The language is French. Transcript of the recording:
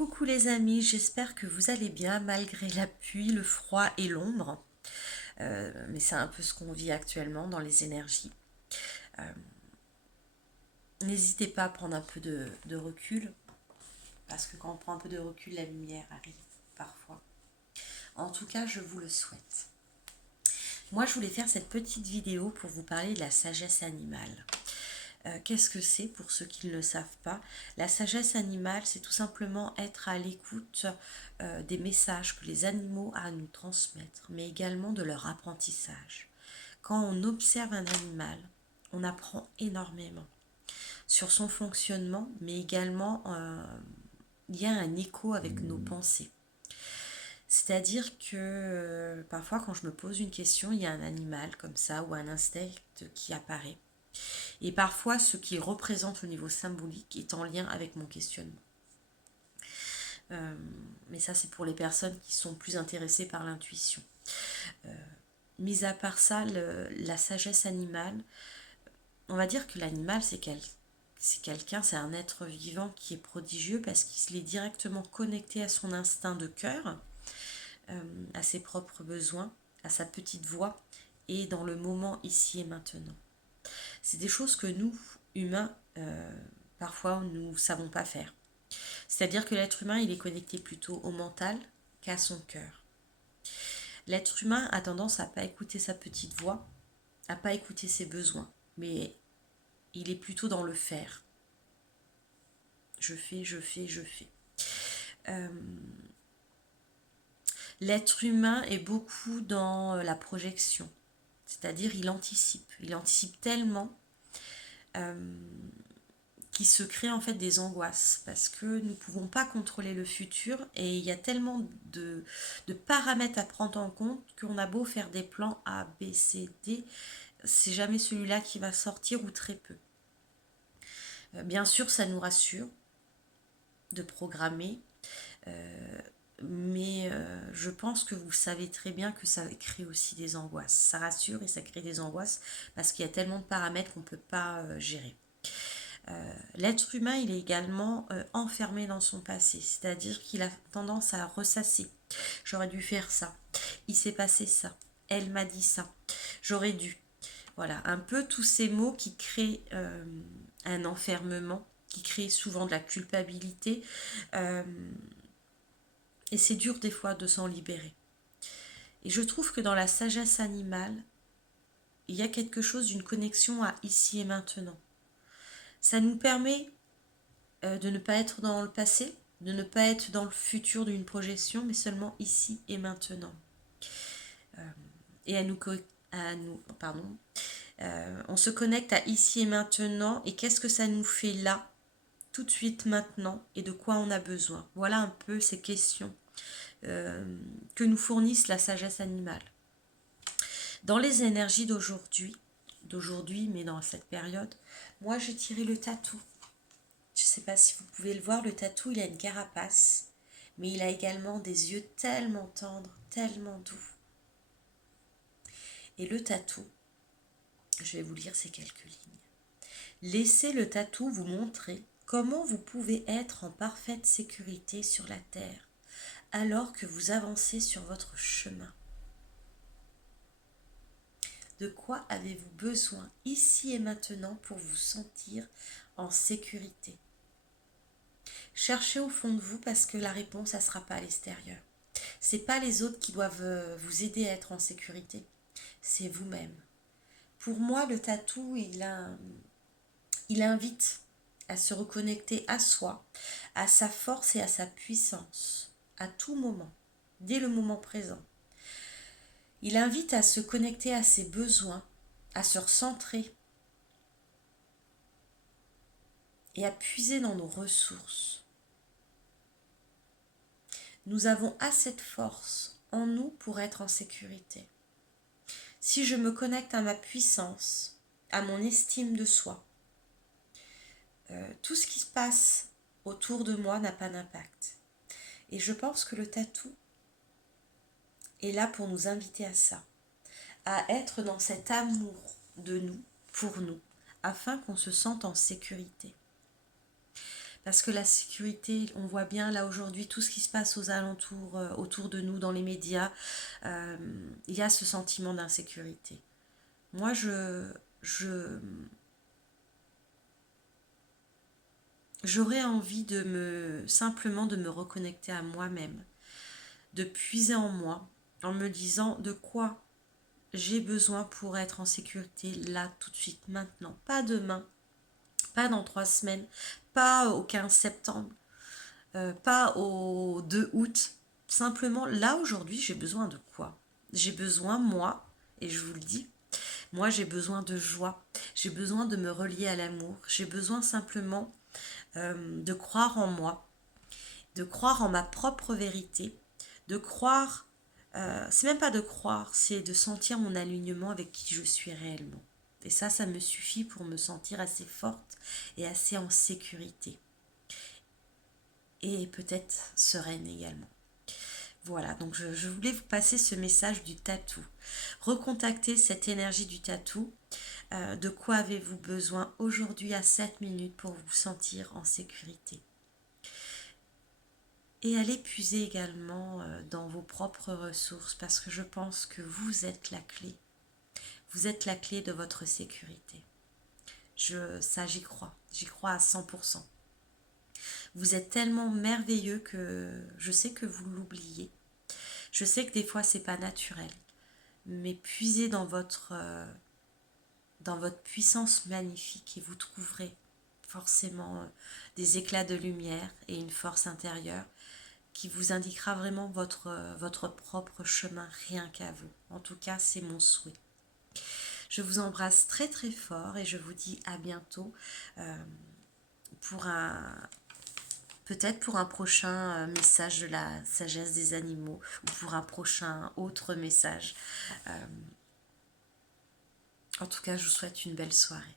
Coucou les amis, j'espère que vous allez bien malgré la pluie, le froid et l'ombre. Mais c'est un peu ce qu'on vit actuellement dans les énergies. N'hésitez pas à prendre un peu de recul, parce que quand on prend un peu de recul, la lumière arrive parfois. En tout cas, je vous le souhaite. Moi, je voulais faire cette petite vidéo pour vous parler de la sagesse animale. Qu'est-ce que c'est pour ceux qui ne le savent pas? La sagesse animale, c'est tout simplement être à l'écoute des messages que les animaux ont à nous transmettre, mais également de leur apprentissage. Quand on observe un animal, on apprend énormément sur son fonctionnement, mais également il y a un écho avec nos pensées. C'est-à-dire que parfois quand je me pose une question, il y a un animal comme ça ou un insecte qui apparaît. Et parfois, ce qui représente au niveau symbolique est en lien avec mon questionnement. Mais ça, c'est pour les personnes qui sont plus intéressées par l'intuition. Mis à part ça, la sagesse animale, on va dire que l'animal, c'est quelqu'un, c'est un être vivant qui est prodigieux parce qu'il est directement connecté à son instinct de cœur, à ses propres besoins, à sa petite voix et dans le moment ici et maintenant. C'est des choses que nous, humains, parfois nous ne savons pas faire. C'est-à-dire que l'être humain, il est connecté plutôt au mental qu'à son cœur. L'être humain a tendance à pas écouter sa petite voix, à pas écouter ses besoins, mais il est plutôt dans le faire. Je fais, je fais, je fais. Euh, L'être humain est beaucoup dans la projection, c'est-à-dire il anticipe tellement qui se crée en fait des angoisses parce que nous ne pouvons pas contrôler le futur et il y a tellement de paramètres à prendre en compte qu'on a beau faire des plans A, B, C, D, c'est jamais celui-là qui va sortir ou très peu. Bien sûr, ça nous rassure de programmer, mais je pense que vous savez très bien que ça crée aussi des angoisses. Ça rassure et ça crée des angoisses parce qu'il y a tellement de paramètres qu'on ne peut pas gérer. L'être humain, il est également enfermé dans son passé, c'est-à-dire qu'il a tendance à ressasser. J'aurais dû faire ça, il s'est passé ça, elle m'a dit ça, j'aurais dû. Voilà, un peu tous ces mots qui créent un enfermement, qui créent souvent de la culpabilité, euh, et c'est dur des fois de s'en libérer. Et je trouve que dans la sagesse animale, il y a quelque chose d'une connexion à ici et maintenant. Ça nous permet de ne pas être dans le passé, de ne pas être dans le futur d'une projection, mais seulement ici et maintenant. Et pardon, on se connecte à ici et maintenant, et qu'est-ce que ça nous fait là, tout de suite maintenant, et de quoi on a besoin. Voilà un peu ces questions que nous fournissent la sagesse animale. Dans les énergies d'aujourd'hui, mais dans cette période, moi j'ai tiré le tatou. Je ne sais pas si vous pouvez le voir, le tatou, il a une carapace, mais il a également des yeux tellement tendres, tellement doux. Et le tatou, je vais vous lire ces quelques lignes. Laissez le tatou vous montrer comment vous pouvez être en parfaite sécurité sur la terre, alors que vous avancez sur votre chemin. De quoi avez-vous besoin ici et maintenant pour vous sentir en sécurité? Cherchez au fond de vous parce que la réponse, ça ne sera pas à l'extérieur. C'est pas les autres qui doivent vous aider à être en sécurité, c'est vous-même. Pour moi, le tatou, il invite à se reconnecter à soi, à sa force et à sa puissance, à tout moment, dès le moment présent. Il invite à se connecter à ses besoins, à se recentrer et à puiser dans nos ressources. Nous avons assez de force en nous pour être en sécurité. Si je me connecte à ma puissance, à mon estime de soi, tout ce qui se passe autour de moi n'a pas d'impact. Et je pense que le tatou est là pour nous inviter à ça, à être dans cet amour de nous, pour nous, afin qu'on se sente en sécurité. Parce que la sécurité, on voit bien là aujourd'hui tout ce qui se passe aux alentours, autour de nous, dans les médias, il y a ce sentiment d'insécurité. Moi, je, j'aurais envie simplement de me reconnecter à moi-même, de puiser en moi, en me disant de quoi j'ai besoin pour être en sécurité là, tout de suite, maintenant. Pas demain, pas dans 3 semaines, pas au 15 septembre, pas au 2 août. Simplement, là, aujourd'hui, j'ai besoin de quoi? J'ai besoin, moi, et je vous le dis, moi, j'ai besoin de joie. J'ai besoin de me relier à l'amour. J'ai besoin simplement de croire en moi, de croire en ma propre vérité, de croire, c'est même pas de croire, c'est de sentir mon alignement avec qui je suis réellement. Et ça me suffit pour me sentir assez forte et assez en sécurité. Et peut-être sereine également. Voilà, donc je voulais vous passer ce message du tatou. Recontactez cette énergie du tatou. De quoi avez-vous besoin aujourd'hui à 7 minutes pour vous sentir en sécurité? Et allez puiser également dans vos propres ressources parce que je pense que vous êtes la clé. Vous êtes la clé de votre sécurité. Ça, j'y crois. J'y crois à 100%. Vous êtes tellement merveilleux que je sais que vous l'oubliez. Je sais que des fois, c'est pas naturel. Mais puisez dans votre puissance magnifique et vous trouverez forcément des éclats de lumière et une force intérieure qui vous indiquera vraiment votre propre chemin, rien qu'à vous. En tout cas, c'est mon souhait. Je vous embrasse très très fort et je vous dis à bientôt pour peut-être pour un prochain message de la sagesse des animaux ou pour un prochain autre message. En tout cas, je vous souhaite une belle soirée.